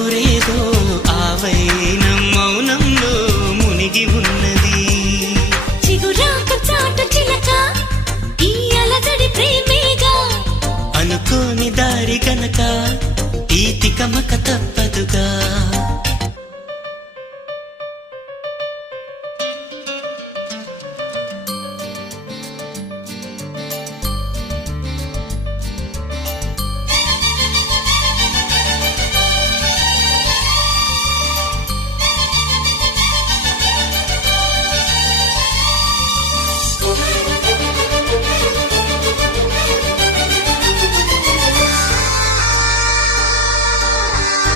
కబురేదో ఆవైన మౌనంలో మునిగి ఉన్నది. చిగురాకు చాటు చిలక ఈ అలజడి ప్రేమేగా, అనుకోని దారి గనక ఈ తికమక తప్పదుగా.